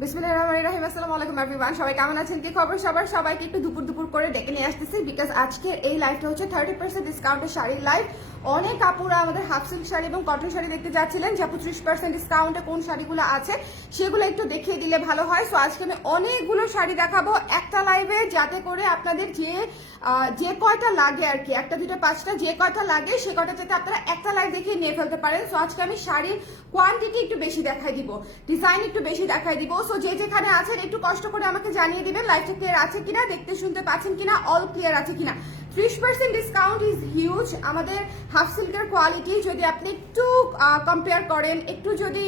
বিসমিল্লাহির রহমানির রহিম। আসসালামু আলাইকুম এভরিওয়ান, সবাই কেমন আছেন? কি খবর সবার? সবাইকে একটু দুপুর দুপুর করে ডেকে নিয়ে আসতেছি বিকজ আজকে এই লাইভটা হচ্ছে 30% ডিসকাউন্টের শাড়ির লাইভ। অনেক আপুরা আমাদের হাফ সিল্ক শাড়ি এবং কটন শাড়ি দেখতে যাচ্ছিলেন যে আপু 30% ডিসকাউন্টে কোন শাড়িগুলো আছে সেগুলো একটু দেখিয়ে দিলে ভালো হয়। সো আজকে আমি অনেকগুলো শাড়ি দেখাবো একটা লাইভে, যাতে করে আপনাদের যে কয়টা লাগে আর কি, একটা দুটো পাঁচটা যে কয়টা লাগে সে কয়টা যাতে আপনারা একটা লাইভ দেখিয়ে নিয়ে ফেলতে পারেন। সো আজকে আমি শাড়ির কোয়ান্টিটি একটু বেশি দেখাই দিব, ডিজাইন একটু বেশি দেখাই দিব। সো যে যেখানে আছেন একটু কষ্ট করে আমাকে জানিয়ে দিবেন লাইভটা ক্লিয়ার আছে কিনা, দেখতে শুনতে পাচ্ছেন কিনা, অল ক্লিয়ার আছে কিনা। 30% ডিসকাউন্ট ইজ হিউজ। আমাদের হাফ সিল্কের কোয়ালিটি যদি আপনি একটু কম্পেয়ার করেন, একটু যদি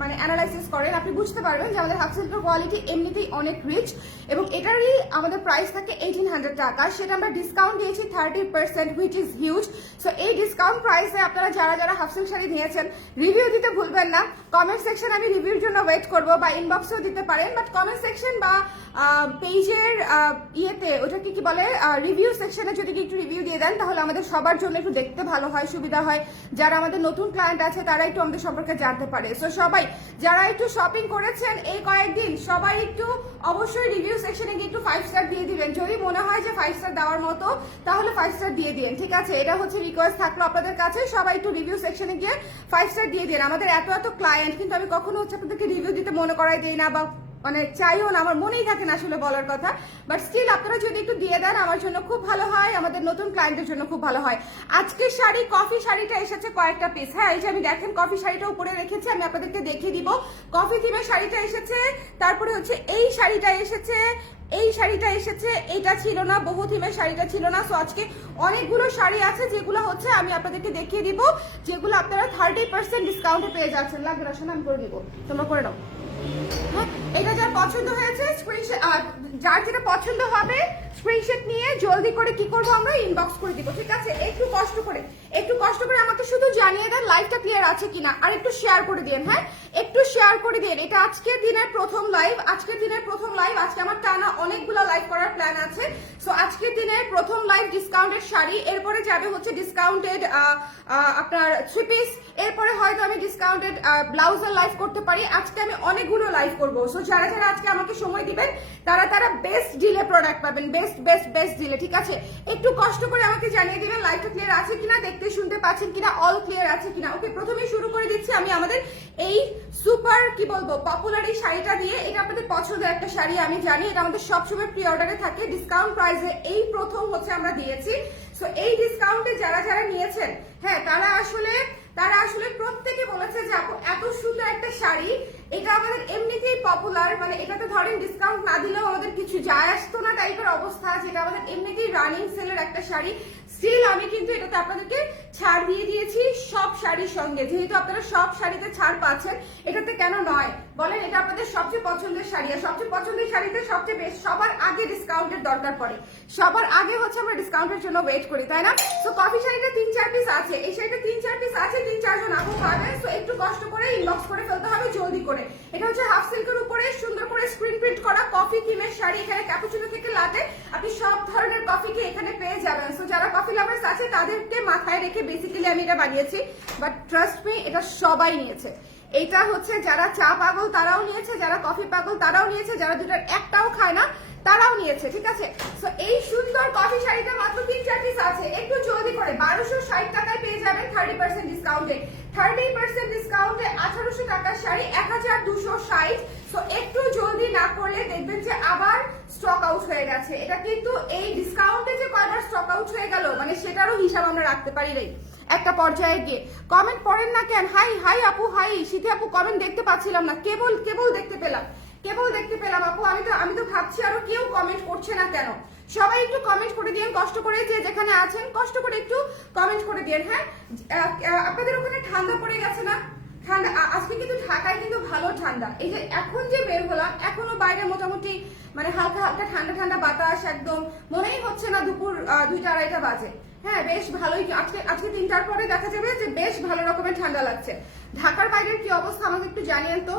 মানে অ্যানালাইসিস করেন, আপনি বুঝতে পারবেন যে আমাদের হাফ সিল্কের কোয়ালিটি এমনিতেই অনেক রিচ এবং এটারই আমাদের প্রাইস থাকে 1800 টাকা। সেটা আমরা ডিসকাউন্ট দিয়েছি 30%, হুইচ ইজ হিউজ। সো এই ডিসকাউন্ট প্রাইসে আপনারা যারা যারা হাফ সিল্ক শাড়ি নিয়েছেন রিভিউ দিতে ভুলবেন না। কমেন্ট সেকশন আমি রিভিউর জন্য ওয়েট করবো, বা ইনবক্সেও দিতে পারেন, বাট কমেন্ট সেকশন বা পেজের ইয়েতে ওটাকে কি বলে রিভিউ সেকশনে যদি একটু রিভিউ দিয়ে দেন তাহলে আমাদের সবার জন্য একটু দেখতে ভালো হয়, সুবিধা হয়। যারা আমাদের নতুন ক্লায়েন্ট আছে তারা একটু আমাদের সম্পর্কে জানতে পারে। সো সবাই যারা একটু শপিং করেছেন এই কয়েকদিন, সবাই একটু অবশ্যই রিভিউ সেকশনে গিয়ে একটু 5 স্টার দিয়ে দিবেন। যদি মনে হয় যে 5 স্টার দেওয়ার মতো তাহলে 5 স্টার দিয়ে দিন, ঠিক আছে? এটা হচ্ছে রিকোয়েস্ট থাকলো আপনাদের কাছে, সবাই একটু রিভিউ সেকশনে গিয়ে 5 স্টার দিয়ে দিন। আমাদের এত এত ক্লায়েন্ট, কিন্তু আমি কখনো হচ্ছে আপনাদেরকে রিভিউ দিতে মনে করাই দিই না, বা মানে চাইও না, আমার মনেই থাকে না আসলে বলার কথা। বাট স্টিল আপনারা যদি একটু দিয়ে দেন আমার জন্য খুব ভালো হয়, আমাদের নতুন ক্লায়েন্টের জন্য খুব ভালো হয়। আজকের শাড়ি কফি শাড়িটা এসেছে কয়েকটা পিস। হ্যাঁ, এই যে আমি দেখেন কফি শাড়িটা উপরে রেখেছি, আমি আপনাদেরকে দেখিয়ে দিব। কফি থিমের শাড়িটা এসেছে, তারপরে হচ্ছে এই শাড়িটা এসেছে, এই শাড়িটা এসেছে, এটা ছিল না, বহু থিমের শাড়িটা ছিল না। সো আজকে অনেকগুলো শাড়ি আছে যেগুলো হচ্ছে আমি আপনাদেরকে দেখিয়ে দিব, যেগুলো আপনারা 30% ডিসকাউন্টে পেয়ে যাচ্ছেন। লাগবে না, শোনা আমি করে দিব, তোমরা করে নাও। হ্যাঁ, এটা যার পছন্দ হয়েছে স্ক্রিনশট, যার যেটা পছন্দ হবে স্ক্রিনশট নিয়ে জলদি করে কি করবো আমরা ইনবক্স করে দিব, ঠিক আছে? একটু কষ্ট করে আমাকে শুধু জানিয়ে দেন লাইভটা ক্লিয়ার আছে কিনা, আর একটু শেয়ার করে দিন। হ্যাঁ, একটু শেয়ার করে দিন। এটা আজকের দিনের প্রথম লাইভ, আজকে আমার টানা অনেকগুলো লাইভ করার প্ল্যান আছে। সো আজকের দিনের প্রথম লাইভ ডিসকাউন্টেড শাড়ি, এরপরে যাবে হচ্ছে ডিসকাউন্টেড আপনার 3 পিস, এরপরে হয়তো আমি ডিসকাউন্টেড ব্লাউজের লাইভ করতে পারি। আজকে আমি অনেকগুলো লাইভ করবো। সো যারা যারা আজকে আমাকে সময় দিবেন তারা বেস্ট ডিলে প্রোডাক্ট পাবেন, বেস্ট ডিলে, ঠিক আছে? একটু কষ্ট করে আমাকে জানিয়ে দিবেন লাইভটা ক্লিয়ার আছে কিনা, দেখতে শুনতে পাচ্ছেন কিনা, অল ক্লিয়ার আছে কিনা। ওকে, প্রথমে শুরু করে দিচ্ছি আমি আমাদের এই সুপার কি বলবো পপুলার এই শাড়িটা দিয়ে। এটা আপনাদের পছন্দের একটা শাড়ি, আমি জানি এটা আমাদের সবসময় প্রি অর্ডারে থাকে। ডিসকাউন্ট প্রাইসে এই প্রথম হচ্ছে আমরা দিয়েছি। সো এই ডিসকাউন্টে যারা যারা নিয়েছেন, হ্যাঁ, তারা আসলে প্রত্যেকে বলেছে যে আপু এত সুন্দর একটা শাড়ি, এটা আমাদের এমনিতেই পপুলার, মানে এটাতে ধরেন ডিসকাউন্ট না দিলেও আমাদের কিছু যায় আসতো না টাইপের অবস্থা, যেটা আমাদের এমনিতেই রানিং সেলের একটা শাড়ি। স্টিল আমি কিন্তু এটাতে আপনাদেরকে ছাড় দিয়ে দিয়েছি সব শাড়ির সঙ্গে। যেহেতু আপনারা সব শাড়িতে ছাড় পাচ্ছেন, এটাতে কেন নয় বলেন? এটা আপনাদের সবচেয়ে পছন্দের শাড়ি, আর সবচেয়ে পছন্দের শাড়িতে সবচেয়ে বেশি সবার আগে ডিসকাউন্টের দরকার পড়ে, সবার আগে হচ্ছে আমরা ডিসকাউন্টের জন্য ওয়েট করি, তাই না? সো কফি শাড়িটা 3-4 পিস আছে, এই শাড়িটা 3-4 পিস আছে, 3-4 জন আপু পাবেন। সো একটু কষ্ট করে ইনবক্স করে ফেলতে হবে জলদি করে। এটা হচ্ছে হাফ সিল্কের উপরে সুন্দর করে স্ক্রিন প্রিন্ট করা কফি থিমের শাড়ি। এখানে ক্যাপুচিনো থেকে লাটে আপনি সব ধরনের কফিকে এখানে পেয়ে যাবেন। সো যারা কফি লাভার্স আছে তাদেরকে মাথায় রেখে বেসিক্যালি আমি এটা বানিয়েছি, বাট ট্রাস্ট মি এটা সবাই নিয়েছে। এটা হচ্ছে যারা চা পাগল তারাও নিয়েছে, যারা কফি পাগল তারাও নিয়েছে, যারা দুটার একটাও খায় না তারাও নিয়েছে, ঠিক আছে? সো এই সুন্দর কফি শাড়িটা মাত্র 3-4 পিস আছে, একটু জলদি করে 1260 টাকায় পেয়ে যাবেন 30% ডিসকাউন্টে। 30% ডিসকাউন্টে 1800 টাকার শাড়ি 1260। সো একটু জলদি না করলে দেখবেন যে আবার স্টক আউট হয়ে গেছে। এটা কিন্তু এই ডিসকাউন্টে যে কয়বার স্টক আউট হয়ে গেল মানে সেটারও হিসাব আমরা রাখতে পারি রে একটা পর্যায়ে গিয়ে। কমেন্ট পড়েন না কেন? হাই আপু, হাই শীতে আপু, কমেন্ট দেখতে পাচ্ছিলাম না, কেবল দেখতে পেলাম আপু। আমি তো ভাবছি আরো কেউ কমেন্ট করছে না কেন। সবাই একটু কমেন্ট করে দিন, কষ্ট করে যে যেখানে আছেন কষ্ট করে একটু কমেন্ট করে দিন। হ্যাঁ, আপনাদের ওখানে ঠান্ডা পড়ে গেছে না? ঠান্ডা আজকে কিন্তু ঢাকায় কিন্তু ভালো ঠান্ডা। এই যে এখন যে বের হলাম এখনো বাইরে মোটামুটি মানে হালকা হালকা ঠান্ডা বাতাস, একদম মনেই হচ্ছে না দুপুর 2টা-2:30 বাজে। হ্যাঁ, বেশ ভালোই। আজকে 3টার পরে দেখা যাবে যে বেশ ভালো রকমের ঠান্ডা লাগছে। ঢাকার বাইরের কি অবস্থা আমাকে একটু জানিয়েন তো,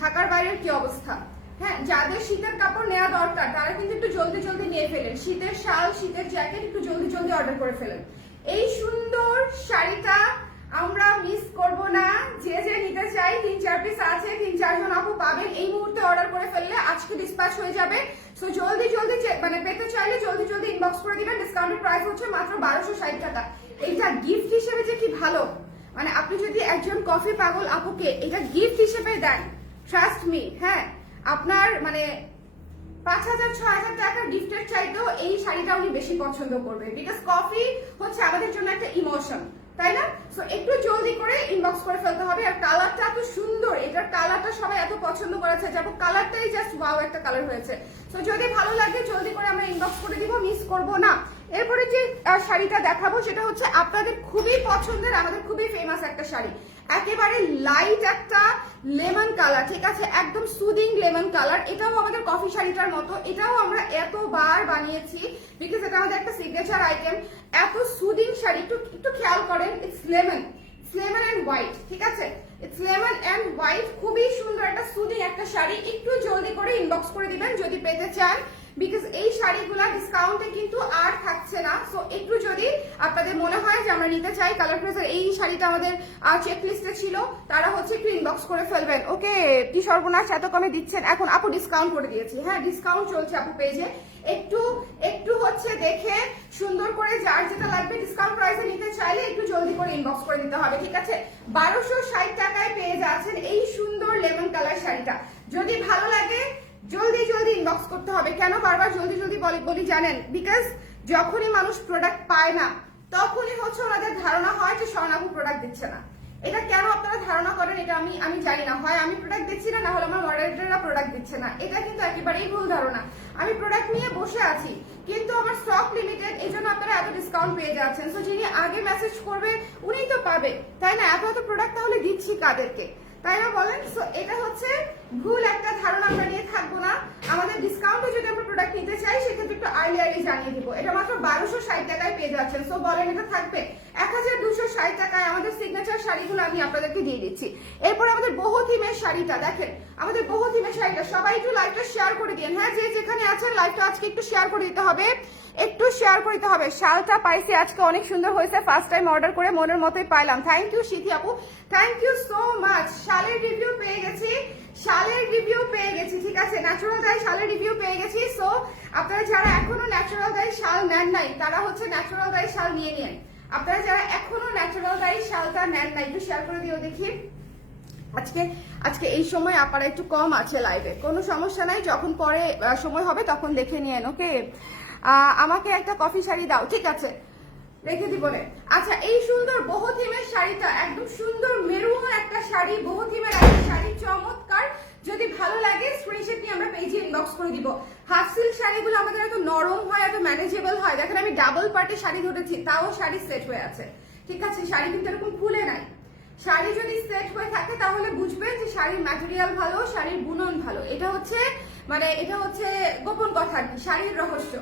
ঢাকার বাইরের কি অবস্থা? হ্যাঁ, যাদের শীতের কাপড় নেওয়া দরকার তারা কিন্তু একটু জলদি নিয়ে ফেলেন। শীতের শাল, শীতের জ্যাকেট একটু জলদি অর্ডার করে ফেলেন। এই সুন্দর শাড়িটা আমরা মিস করব না। যে নিতে চাই 3-4 পিস আছে, 3-4 জন আপু পাবে। পাবেন এই মুহূর্তে অর্ডার করে ফেললে আজকে ডিসপ্যাচ হয়ে যাবে। সো জলদি জলদি মানে পেতে চাইলে জলদি জলদি ইনবক্স করে দিবেন। ডিসকাউন্টেড প্রাইস হচ্ছে মাত্র 1260 টাকা। এইটা গিফট হিসেবে যে কি ভালো, মানে আপনি যদি একজন কফি পাগল আপুকে এটা গিফট হিসেবে দেন, ট্রাস্ট মি, হ্যাঁ আপনার মানে 5000-6000 টাকার গিফটের চাইতেও এই শাড়িটা উনি বেশি পছন্দ করবে, বিকজ কফি হচ্ছে আমাদের জন্য একটা ইমোশন, তাই না? সো একটু জলদি করে ইনবক্স করে ফেলতে হবে। আর কালারটা এত সুন্দর, এটার কালারটা সবাই এত পছন্দ করেছে, যাবো কালারটাই জাস্ট ওয়াও একটা কালার হয়েছে। সো যদি ভালো লাগে জলদি করে আমরা ইনবক্স করে দিব, মিস করবো না। এরপরে যে শাড়িটা দেখাবো সেটা হচ্ছে আপনাদের খুবই পছন্দের, আমাদের খুবই ফেমাস একটা শাড়ি, একেবারে লাইট একটা লেমন কালার, ঠিক আছে, একদম সুদিং লেমন কালার। এটাও আমাদের কফি শাড়িটার মতো, এটাও আমরা এতবার বানিয়েছি বিকজ এটা আমাদের একটা সিগনেচার আইটেম। এত সুদিং শাড়ি, একটু খেয়াল করেন, ইটস লেমন এন্ড হোয়াইট, ঠিক আছে, ইটস লেমন এন্ড হোয়াইট, খুবই সুন্দর একটা সুদিং একটা শাড়ি। একটু জলদি করে ইনবক্স করে দিবেন যদি পেতে চান, বিকজ এই শাড়িগুলা ডিসকাউন্টে কিন্তু আর থাকছে না। সো একটু যদি আপনাদের মনে হয় যে আমরা নিতে চাই কালার প্রেসের এই শাড়িটা আমাদের চেক লিস্টে ছিল, তারা হচ্ছে একটু ইনবক্স করে ফেলবেন। ওকে, কি সর্বনাশ এত কমে দিচ্ছেন এখন আপু, ডিসকাউন্ট করে দিয়েছি, হ্যাঁ ডিসকাউন্ট চলছে আপু পেজে। একটু হচ্ছে দেখে সুন্দর করে যার যেটা লাগবে ডিসকাউন্ট প্রাইসে নিতে চাইলে একটু জলদি করে ইনবক্স করে দিতে হবে, ঠিক আছে। 1260 টাকায় পেয়ে যাচ্ছেন এই সুন্দর লেমন কালার শাড়িটা। যদি ভালো লাগে জলদি জলদি ইনবক্স করতে হবে। কেন বারবার জলদি জলদি বলি জানেন? বিকজ যখনই মানুষ প্রোডাক্ট পায় না তখনই হচ্ছে ওনাদের ধারণা হয় যে স্বর্ণাপু প্রোডাক্ট দিচ্ছে না। এটা কেন আপনারা ধারণা করেন এটা আমি জানি না, হয় আমি প্রোডাক্ট দিচ্ছি না, না হলে আমার মডারেটররা প্রোডাক্ট দিচ্ছে না। এটা কিন্তু একেবারেই ভুল ধারণা। আমি প্রোডাক্ট নিয়ে বসে আছি কিন্তু আমার স্টক লিমিটেড, এই জন্য আপনারা এত ডিসকাউন্ট পেয়ে যাচ্ছেন। সো যিনি আগে মেসেজ করবে উনি তো পাবে, তাই না? এত প্রোডাক্ট তাহলে দিচ্ছি কাদেরকে, তাই না বলেন? সো এটা হচ্ছে ভুল একটা ধারণা, আমরা নিয়ে থাকবো না। আমাদের ডিসকাউন্টে যদি আমরা প্রোডাক্ট নিতে চাই সেক্ষেত্রে একটু আর্লি জানিয়ে দিব। এটা মাত্র 1260 টাকায় পেয়ে যাচ্ছেন। সো বলেন এটা থাকবে 1260 টাকায়। আমাদের সিগনেচার শাড়িগুলো আমি আপনাদেরকে দিয়ে দিচ্ছি। এরপর আমাদের বহু থিমের শাড়িটা দেখেন, আমাদের বহু থিমের শাড়িটা সবাই একটু লাইভটা শেয়ার করে দিন, হ্যাঁ যে যেখানে আছেন লাইভটা আজকে একটু শেয়ার করে দিতে হবে, একটু শেয়ার করে দিতে হবে। শালটা পাইছি আজকে অনেক সুন্দর হয়েছে, ফার্স্ট টাইম অর্ডার করে মনের মতোই পাইলাম। থ্যাংক ইউ সিথি আপু, থ্যাংক ইউ সো মাচ। শালের রিভিউ পেয়ে গেছি, ঠিক আছে, ন্যাচারাল ডাই শালের রিভিউ পেয়ে গেছি। সো আপনারা যারা এখনো ন্যাচারাল ডাই শাল নেন নাই তারা হচ্ছে ন্যাচারাল ডাই শাল নিয়ে নিন। আপনারা যারা এখনো ন্যাচারাল ডাই শালটা নেন নাই একটু শেয়ার করে দিও দেখি। আজকে এই সময় আপনারা একটু কম আছে লাইভে, কোনো সমস্যা নাই, যখন পরে সময় হবে তখন দেখে নিয়েন। ওকে, আমাকে একটা কফি শাড়ি দাও, ঠিক আছে রেখে দিব রে। আচ্ছা, এই সুন্দর বহু থিমের শাড়িটা একদম সুন্দর মেরুন একটা শাড়ি, বহু থিমের একটা শাড়ি, চমৎকার। যদি ভালো লাগে স্ক্রিনশট নিয়ে আমরা পেজে ইনবক্স করে দিব। হাফ সিল্ক শাড়িগুলো আমাদের এত নরম হয়, এত ম্যানেজেবল হয়। দেখেন আমি ডাবল পার্টে শাড়ি ধরেছি, তাও শাড়ি সেট হয়ে আছে, ঠিক আছে, শাড়ি কিন্তু এরকম খুলে নাই। শাড়ি যদি সেট হয়ে থাকে তাহলে বুঝবেন যে শাড়ির ম্যাটেরিয়াল ভালো, শাড়ির বুনন ভালো। এটা হচ্ছে গোপন কথা আর কি, শাড়ির রহস্য।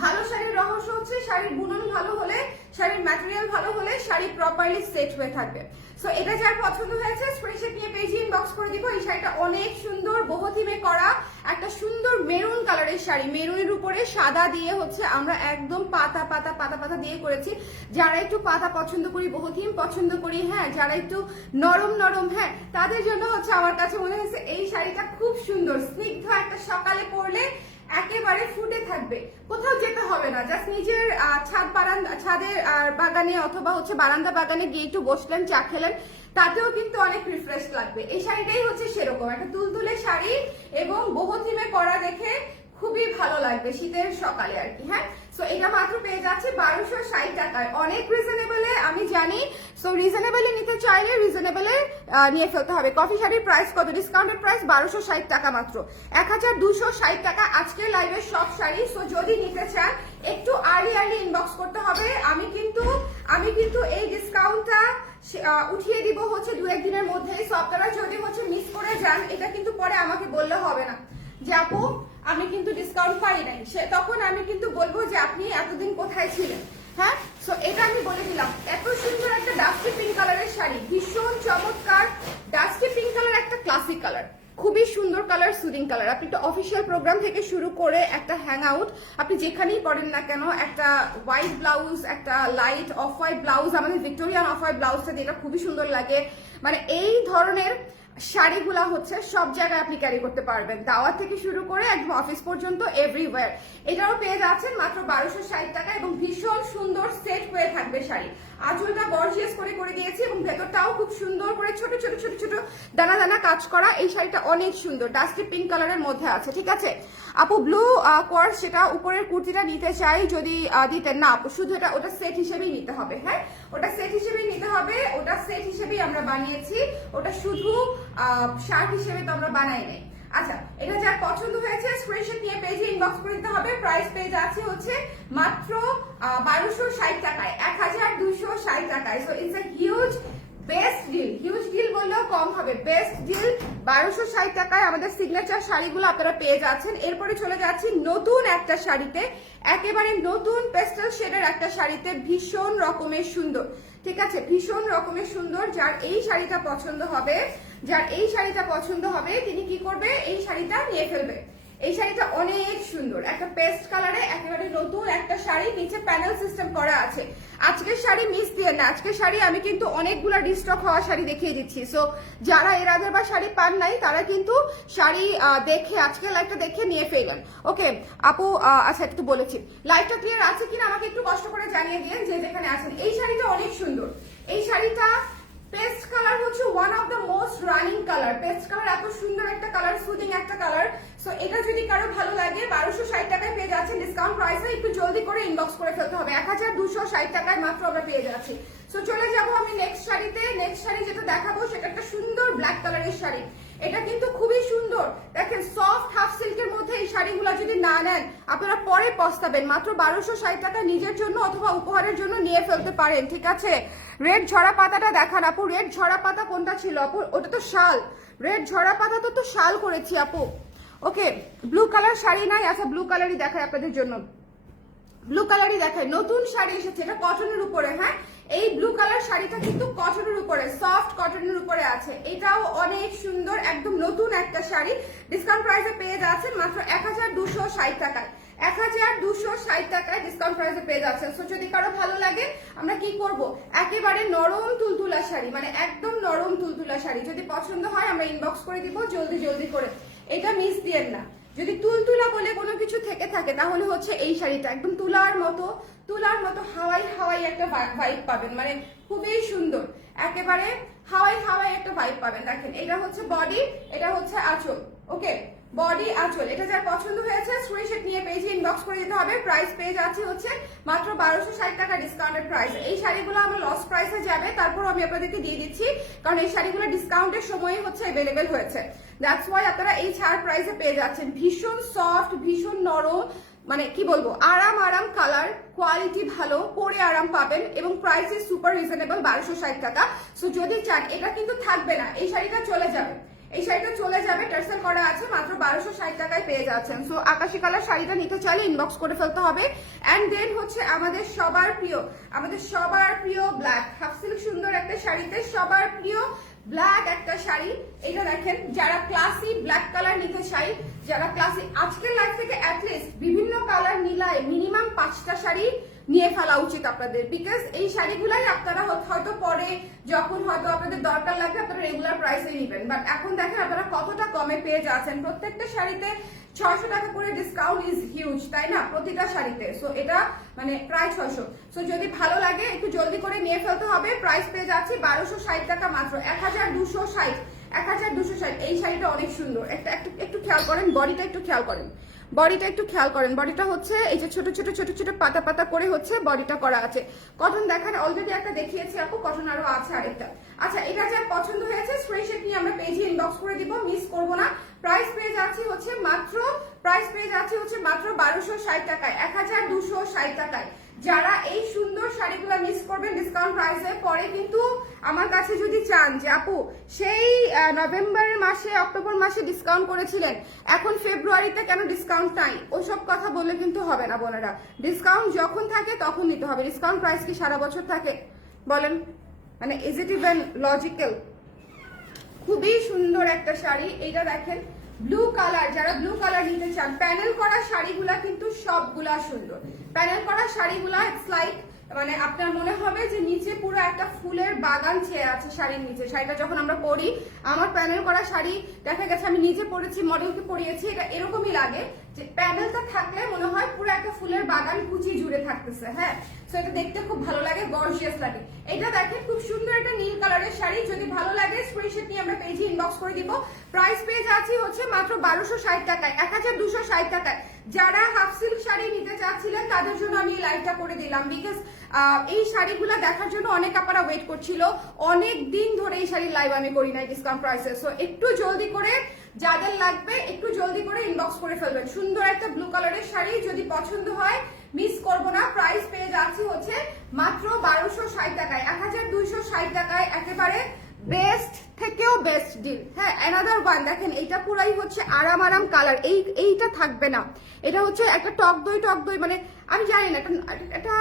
ভালো শাড়ির রহস্য হচ্ছে শাড়ির বুনন ভালো হলে, শাড়ির ম্যাটেরিয়াল ভালো হলে শাড়ি প্রপারলি সেট হয়ে থাকবে। সো এটা যার পছন্দ হয়েছে স্ক্রিনশট নিয়ে পেজে ইনবক্স করে দিব। এই শাড়িটা অনেক সুন্দর, বহু থিমে করা একটা সুন্দর মেরুন কালারের শাড়ি, মেরুনের উপরে সাদা দিয়ে হচ্ছে আমরা একদম পাতা পাতা পাতা পাতা দিয়ে করেছি। যারা একটু পাতা পছন্দ করি, বহু থিম পছন্দ করি, হ্যাঁ যারা একটু নরম নরম, হ্যাঁ তাদের জন্য হচ্ছে আমার কাছে মনে হয়েছে এই শাড়িটা খুব সুন্দর, স্নিগ্ধ, একটা সকালে পরলে একেবারে ফুটে থাকবে, কোথাও যেতে হবে না, জাস্ট নিজের ছাদের বাগানে অথবা হচ্ছে বারান্দা বাগানে গিয়ে একটু বসলেন, চা খেলেন, তাতেও কিন্তু অনেক রিফ্রেশ লাগবে। এই শাড়িটাই হচ্ছে সেরকম একটা তুলতুলে শাড়ি এবং বহু থিমে করা দেখে খুবই ভালো লাগবে শীতের সকালে আর কি। হ্যাঁ, সো এটা মাত্র পেয়ে যাচ্ছে 1260 টাকায়, অনেক রিজনেবলে আমি জানি। সো রিজনেবলে নিতে চাইলে রিজনেবলে নিয়ে ফেলতে হবে। কফি শাড়ির প্রাইস কত? ডিসকাউন্টেড প্রাইস 1260 টাকা মাত্র, 1260 টাকা আজকের লাইভের সব শাড়ি। সো যদি নিতে চান একটু আর্লি ইনবক্স করতে হবে। আমি কিন্তু এই ডিসকাউন্টটা উঠিয়ে দিব হচ্ছে 2-1 দিনের মধ্যেই। সো আপনারা যদি হচ্ছে মিস করে যান এটা কিন্তু পরে আমাকে বললে হবে না যে আপু আমি কিন্তু ডিসকাউন্ট পাই নাই, তখন আমি কিন্তু বলবো যে আপনি এতদিন কোথায় ছিলেন। হ্যাঁ, সো এটা আমি বলে দিলাম। এত সুন্দর একটা ডাস্টি পিঙ্ক কালারের শাড়ি, ভীষণ চমৎকার ডাস্টি পিঙ্ক কালার, একটা ক্লাসিক কালার, খুবই সুন্দর কালার, সুদিং কালার। আপনি একটা অফিসিয়াল প্রোগ্রাম থেকে শুরু করে একটা হ্যাং আউট আপনি যেখানেই করেন না কেন, একটা হোয়াইট ব্লাউজ, একটা লাইট অফ হোয়াইট ব্লাউজ, আমাদের ভিক্টোরিয়ান অফ হোয়াইট ব্লাউজটা দিয়ে এটা খুবই সুন্দর লাগে। মানে এই ধরনের শাড়িগুলা হচ্ছে সব জায়গায় আপনি ক্যারি করতে পারবেন, দাওয়া থেকে শুরু করে একদম অফিস পর্যন্ত এভরিওয়্যার। এটাও পেয়ে যাচ্ছেন মাত্র 1260 টাকা এবং ভীষণ সুন্দর সেট হয়ে থাকবে শাড়ি। আঁচলটা গর্জিয়াস করে দিয়েছি এবং ভেতরটাও খুব সুন্দর করে ছোট ছোট ছোট ছোট দানা দানা কাজ করা। এই শাড়িটা অনেক সুন্দর, ডাস্টি পিঙ্ক কালারের মধ্যে আছে, ঠিক আছে আপু। ব্লু কোয়ার্স সেটা উপরের কুর্তিটা নিতে চাই, যদি দিতেন না আপু, শুধু এটা ওটা সেট হিসেবেই নিতে হবে। হ্যাঁ, ওটা সেট হিসেবেই নিতে হবে, ওটা সেট হিসেবেই আমরা বানিয়েছি, ওটা শুধু শার্ট হিসেবে তো আমরা বানাই নাই। আচ্ছা, এটা যা পছন্দ হয়েছে স্ক্রিনশট নিয়ে পেজে ইনবক্স করে দিতে হবে। প্রাইস পেজ আছে হচ্ছে মাত্র 1260 টাকায়, 1260 টাকায়। So it's a huge best deal, huge deal বললেও কম হবে, বেস্ট ডিল। 1260 টাকায় আমাদের সিগনেচার শাড়িগুলো আপনারা পেয়ে যাচ্ছেন। এরপরে চলে যাচ্ছি নতুন একটা শাড়িতে, একেবারে নতুন পেস্টেল শেডের একটা শাড়িতে, ভীষণ রকমের সুন্দর, ঠিক আছে, ভীষণ রকমের সুন্দর। যার এই শাড়িটা পছন্দ হবে, যার এই শাড়িটা পছন্দ হবে তিনি কি করবে, এই শাড়িটা নিয়ে ফেলবে। এই শাড়িটা অনেক সুন্দর, একটা পেস্ট কালারে একেবারে নতুন একটা শাড়ি, নিচে প্যানেল সিস্টেম করা আছে। আজকের শাড়ি মিস দিয়ে না, আজকের শাড়ি আমি কিন্তু অনেকগুলা ডিস্টক হওয়া শাড়ি দেখিয়ে দিচ্ছি। সো যারা এর আগের বার শাড়ি পান নাই তারা কিন্তু শাড়ি দেখে, আজকের লাইভটা দেখে নিয়ে ফেলেন। ওকে আপু, আচ্ছা একটু বলেছি, লাইভটা ক্লিয়ার আছে কিনা আমাকে একটু কষ্ট করে জানিয়ে দিন যে যেখানে আছেন। এই শাড়িটা অনেক সুন্দর, এই শাড়িটা পেস্ট কালার হচ্ছে one of the most running colour. Paste colour এত সুন্দর একটা কালার, সুদিং একটা কালার। সো এটা যদি কারো ভালো লাগে 1260 টাকায় পেয়ে যাচ্ছেন ডিসকাউন্ট প্রাইসে। একটু জলদি করে ইনবক্স করে ফেলতে হবে, 1260 টাকায় মাত্র আমরা পেয়ে যাচ্ছি। সো চলে যাবো আমি নেক্সট শাড়িতে। নেক্সট শাড়ি যেটা দেখাবো সেটা একটা সুন্দর ব্ল্যাক কালারের শাড়ি। এটা কিন্তু খুবই সুন্দর, দেখেন সফট হাফ সিল্কের মধ্যে। এই শাড়িগুলো যদি না নেন আপনারা পরে পস্তাবেন। মাত্র 1260 টাকা নিজের জন্য অথবা উপহারের জন্য নিয়ে ফেলতে পারেন, ঠিক আছে। রেড ঝরা পাতাটা দেখান আপু, রেড ঝরা পাতা কোনটা ছিল আপু? ওটা তো শাল, রেড ঝরা পাতা তো শাল করেছি আপু। ওকে, ব্লু কালার শাড়ি নাই, আচ্ছা ব্লু কালারই দেখায় আপনাদের জন্য, ব্লু কালারই দেখায়। নতুন শাড়ি এসেছে, এটা কটনের উপরে। হ্যাঁ, এই ব্লু কালার শাড়িটা কিন্তু কটনের উপরে, সফট কটনের উপরে আছে। এটাও অনেক সুন্দর, একদম নতুন একটা শাড়ি। ডিসকাউন্ট প্রাইসে পেয়ে যাচ্ছেন মাত্র 1260 টাকায়, 1260 টাকায় ডিসকাউন্ট প্রাইসে পেয়ে যাচ্ছেন। সো যদি কারো ভালো লাগে আমরা কি করব, একেবারে নরম তুলতুলা শাড়ি, মানে একদম নরম তুলতুলা শাড়ি যদি পছন্দ হয় আমরা ইনবক্স করে দিব জলদি জলদি করে। এটা মিস দিয়েন না। যদি তুলতুলা বলে কোনো কিছু থেকে থাকে তাহলে হচ্ছে এই শাড়িটা একদম তুলার মতো, তুলার মতো হাওয়াই হাওয়াই একটা ভাইব পাবেন, মানে খুবই সুন্দর, একেবারে হাওয়াই হাওয়াই একটা ভাইব পাবেন। দেখেন এটা হচ্ছে বডি, এটা হচ্ছে আঁচল। ওকে, বডি আঁচল। এটা যার পছন্দ হয়েছে স্ক্রিনশট নিয়ে পেজে ইনবক্স করে দিতে হবে। প্রাইস পেয়ে যাচ্ছে হচ্ছে মাত্র 1260 টাকা ডিসকাউন্টেড প্রাইস। এই শাড়িগুলো আমার লস প্রাইসে যাবে, তারপর আমি আপনাদেরকে দিয়ে দিচ্ছি, কারণ এই শাড়িগুলো ডিসকাউন্টের সময় হচ্ছে অ্যাভেলেবেল হয়েছে। দ্যাটস ওয়াই আপনারা এই ছাড় প্রাইসে পেয়ে যাচ্ছেন। ভীষণ সফট, ভীষণ নরম, মানে কি বলবো, আরাম আরাম কালার, কোয়ালিটি ভালো, পরে আরাম পাবেন এবং প্রাইস ইজ সুপার রিজনেবল, 1260 টাকা। সো যদি চান, এটা কিন্তু থাকবে না, এই শাড়িটা চলে যাবে, এই শাড়িটা চলে যাবে, টার্সেল করা আছে, মাত্র 1260 টাকায় পেয়ে যাচ্ছেন। সো আকাশি কালার শাড়িটা নিতে চাইলে ইনবক্স করে ফেলতে হবে। অ্যান্ড দেন হচ্ছে আমাদের সবার প্রিয়, আমাদের সবার প্রিয় ব্ল্যাক হাফ সিল্ক সুন্দর একটা শাড়িতে সবার প্রিয় ব্ল্যাক একটা শাড়ি। এটা দেখেন, যারা ক্লাসি ব্ল্যাক কালার নিতে চাই, যারা ক্লাসি, আজকের লাইফ থেকে অ্যাটলিস্ট বিভিন্ন কালার মিলায় মিনিমাম 5টা শাড়ি নিয়ে ফেলা উচিত আপনাদের, বিকজ এই শাড়িগুলাই আপনারা হয়তো পরে যখন হয়তো আপনাদের দরকার লাগবে আপনারা রেগুলার প্রাইসে নেবেন। বাট এখন দেখেন আপনারা কতটা কমে পেয়ে যাচ্ছেন। প্রত্যেকটা শাড়িতে 600 টাকা করে ডিসকাউন্ট ইজ হিউজ, তাই না, প্রতিটা শাড়িতে। সো এটা মানে প্রায় 600। সো যদি ভালো লাগে একটু জলদি করে নিয়ে ফেলতে হবে। প্রাইস পেয়ে যাচ্ছি 1260 টাকা মাত্র, 1260, 1260। এই শাড়িটা অনেক সুন্দর, একটু খেয়াল করেন, বডিটা একটু খেয়াল করেন, বডিটা একটু খেয়াল করেন। বডিটা হচ্ছে এই যে ছোট ছোট ছোট ছোট পাতা পাতা করে হচ্ছে বডিটা করা আছে। কটন দেখান, অলরেডি একটা দেখিয়েছি আপু, কটন আরো আছে আরেকটা। আচ্ছা, এটা যার পছন্দ হয়েছে স্ক্রিনশট নিয়ে আমরা পেজে ইনবক্স করে দিব, মিস করবো না। প্রাইস পেয়ে যাচ্ছি হচ্ছে মাত্র, প্রাইস পেয়ে যাচ্ছি হচ্ছে মাত্র 1260 টাকায়, 1260 টাকায়। যারা এই সুন্দর শাড়িগুলো মিস করবেন ডিসকাউন্ট প্রাইসে, পরে কিন্তু আমার কাছে যদি চান যে আপু সেই নভেম্বরের মাসে অক্টোবর মাসে ডিসকাউন্ট করেছিলেন, এখন ফেব্রুয়ারিতে কেন ডিসকাউন্ট নাই, ওসব কথা বললে কিন্তু হবে না বোনেরা। ডিসকাউন্ট যখন থাকে তখন নিতে হবে। ডিসকাউন্ট প্রাইস কি সারা বছর থাকে বলেন? মানে ইজ ইট ইভেন লজিক্যাল? খুবই সুন্দর একটা শাড়ি। এইটা দেখেন ব্লু কালার, যারা ব্লু কালার নিতে চান, প্যানেল করা শাড়িগুলা কিন্তু সবগুলা সুন্দর। প্যানেল করা শাড়িগুলা ইটস লাইক মানে আপনার মনে হবে যে নিচে পুরো একটা ফুলের বাগান ছেয়ে আছে শাড়ির নিচে। শাড়িটা যখন আমরা পরি, আমার প্যানেল করা শাড়ি দেখা গেছে আমি নিজে পরেছি, মডেলকে পরিয়েছি, এটা এরকমই লাগে যে প্যানেলটা থাকলে মনে হয় পুরো একটা ফুলের বাগান কুচি জুড়ে থাকতেছে। হ্যাঁ, সো এটা দেখতে খুব ভালো লাগে, গর্জিয়াস লাগে। এটা দেখেন খুব সুন্দর একটা নীল কালারের শাড়ি, যদি ভালো লাগে স্ক্রিনশট নিয়ে আমরা পেজে ইনবক্স করে দিব। প্রাইস পেয়ে যাচ্ছি হচ্ছে মাত্র 1260 টাকায়, 1260 টাকায়। যারা হাফ সিল্ক শাড়ি নিতে চাচ্ছিলেন তাদের জন্য আমি এই লাইভটা করে দিলাম, বিকজ এই শাড়িগুলো দেখার জন্য অনেক আপনারা ওয়েট করছিল। অনেক দিন ধরে এই শাড়ির লাইভ আমি করি নাই ডিসকাউন্ট প্রাইসে। সো একটু জলদি করে যাদের লাগবে একটু জলদি করে ইনবক্স করে ফেলবেন। সুন্দর একটা ব্লু কালারের শাড়ি, যদি পছন্দ হয় মিস করবো না। প্রাইস পেয়ে যাচ্ছি হচ্ছে মাত্র 1260 টাকায়, 1260 টাকায়। একেবারে বেস্ট থেকেও বেস্ট ডিল। হ্যাঁ, অ্যানাদার ওয়ান দেখেন, এইটা পুরাই হচ্ছে আরাম আরাম কালার। এইটা থাকবে না, এটা হচ্ছে একটা টক দই মানে আমি জানি না, এটা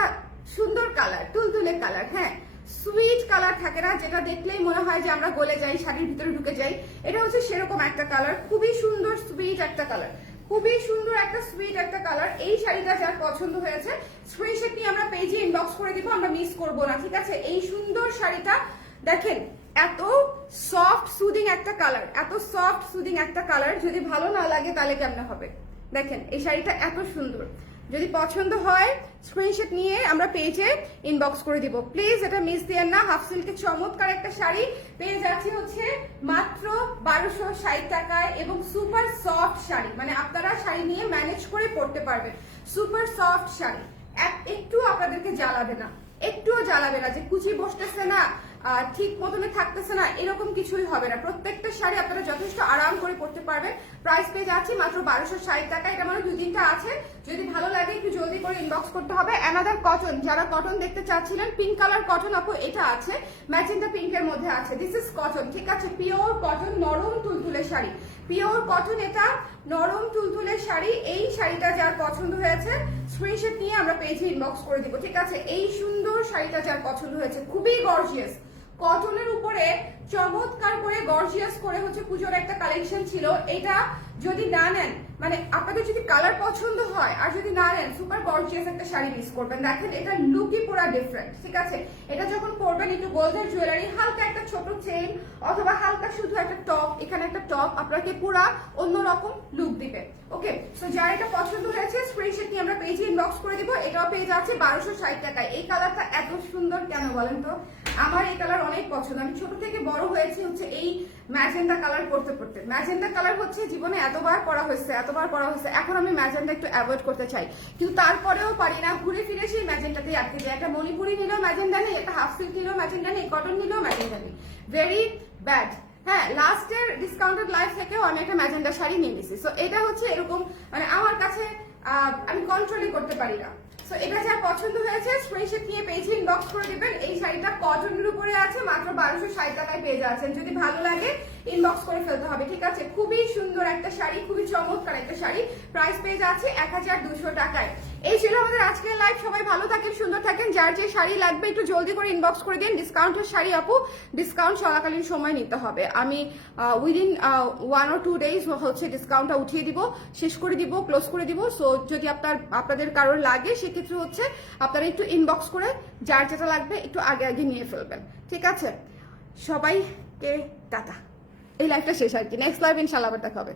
সুন্দর কালার, তুলতুলে কালার। হ্যাঁ, সুইট কালার থাকে না, যেটা দেখলেই মনে হয় যে আমরা গলে যাই, শাড়ির ভিতরে ঢুকে যাই। এটা হচ্ছে সেরকম একটা কালার, খুবই সুন্দর সুইট একটা কালার, খুবই সুন্দর একটা সুইট একটা কালার। এই শাড়িটা যার পছন্দ হয়েছে স্ক্রিনশট নিয়ে আমরা পেজে ইনবক্স করে দিব, আমরা মিস করবো না, ঠিক আছে? এই সুন্দর শাড়িটা দেখেন, এত সফট সুদিং একটা কালার, এত সফট সুদিং একটা কালার। যদি ভালো না লাগে তাহলে কেমন হবে? দেখেন এই শাড়িটা এত সুন্দর, যদি পছন্দ হয় স্ক্রিনশট নিয়ে আমরা পেজে ইনবক্স করে দিব, প্লিজ এটা মিস দিয়েন না। হাফ সিল্কের চমৎকার একটা শাড়ি পেয়ে যাচ্ছি হচ্ছে মাত্র 1260 টাকায়, এবং সুপার সফট শাড়ি, মানে আপনারা শাড়ি নিয়ে ম্যানেজ করে পড়তে পারবেন। সুপার সফট শাড়ি, একটু আপনাদেরকে জ্বালাবে না, একটুও জ্বালাবে না যে কুচি বসতেছে না, ঠিক মতনে থাকতেছে না, এরকম কিছুই হবে না। প্রত্যেকটা শাড়ি আপনারা যথেষ্ট আরাম করে পড়তে পারবেন। প্রাইস পেয়ে যাচ্ছি মাত্র 1260 টাকা। এটা মানে 2-3টা আছে, যদি ভালো লাগে একটু জলদি করে ইনবক্স করতে হবে। অ্যানাদার কটন, যারা কটন দেখতে চাচ্ছিলেন, পিঙ্ক কালার কটন আপু এটা আছে, ম্যাজেন্টা পিঙ্কের মধ্যে আছে। দিস ইজ কটন, ঠিক আছে? পিওর কটন, নরম তুলতুলে শাড়ি, পিওর কটন, এটা নরম তুলতুলে শাড়ি। এই শাড়িটা যার পছন্দ হয়েছে স্ক্রিনশট নিয়ে আমরা পেজে ইনবক্স করে দিব, ঠিক আছে? এই সুন্দর শাড়িটা যার পছন্দ হয়েছে, খুবই গর্জিয়াস, কটনের উপরে চমৎকার করে গর্জিয়াস করে হচ্ছে পুজোর একটা কালেকশন ছিল। এটা যদি না নেন, মানে আপনাদের যদি কালার পছন্দ হয় আর যদি না নেন, সুপার গর্জিয়াস একটা শাড়ি মিস করবেন। দেখেন এটা লুকই পুরো ডিফারেন্ট, ঠিক আছে? এটা যখন পরবেন একটু গোল্ডের জুয়েলারি, হালকা একটা ছোট চেইন, অথবা হালকা শুধু একটা টপ, এখানে একটা টপ আপনাকে পুরা অন্যরকম লুক দিবে। ওকে, সো যার এটা পছন্দ হয়েছে স্ক্রিনশট নিয়ে আমরা পেজে ইনবক্স করে দিব। এটাও পেয়ে যাচ্ছে 1260 টাকায়। এই কালারটা এত সুন্দর কেন বলেন তো? আমার এই কালার অনেক পছন্দ, আমি ছোট থেকে বড় হয়েছি হচ্ছে এই ম্যাজেন্টা কালার পড়তে পড়তে। ম্যাজেন্টা কালার হচ্ছে জীবনে এতবার পরা হয়েছে, এখন আমি ম্যাজেন্টা একটু অ্যাভয়েড করতে চাই, কিন্তু তারপরেও পারি না, ঘুরে ফিরে সেই ম্যাজেন্টাতেই আটকে যায়। একটা মণিপুরি নিলেও ম্যাজেন্টা নেই, একটা হাফ সিল্ক নিলেও ম্যাজেন্টা নেই, কটন নিলেও ম্যাজেন্টা নেই, ভেরি ব্যাড। হ্যাঁ, লাস্টের ডিসকাউন্টেড লাইফ থেকেও আমি একটা ম্যাজেন্টা শাড়ি নিয়ে নিছি। সো এটা হচ্ছে এরকম, মানে আমার কাছে আমি কন্ট্রোলই করতে পারি না। সো এটা যার পছন্দ হয়েছে স্ক্রিনশট নিয়ে পেজে ইনবক্স করে দিবেন। এই শাড়িটা কটনের উপরে আছে, মাত্র 1260 টাকায় পেয়ে যাচ্ছেন। যদি ভালো লাগে ইনবক্স করে ফেলতে হবে, ঠিক আছে? খুবই সুন্দর একটা শাড়ি, খুবই চমৎকার একটা শাড়ি। প্রাইস পেয়ে যাচ্ছে 1200 টাকায়। এই ছিল আমাদের আজকের লাইভ। সবাই ভালো থাকেন, সুন্দর থাকেন। যার যে শাড়ি লাগবে একটু জলদি করে ইনবক্স করে দিন। ডিসকাউন্টের শাড়ি আপু, ডিসকাউন্ট চলাকালীন সময় নিতে হবে। আমি উইদিন 1 or 2 days হচ্ছে ডিসকাউন্টটা উঠিয়ে দিব, শেষ করে দিব, ক্লোজ করে দিব। সো যদি আপনাদের কারোর লাগে সেক্ষেত্রে হচ্ছে আপনারা একটু ইনবক্স করে যার যেটা লাগবে একটু আগে আগে নিয়ে ফেলবেন, ঠিক আছে? সবাইকে টাটা। এই লাইভটা শেষ আর কি, নেক্সট লাইভ ইনশাআল্লাহ আবার দেখা হবে।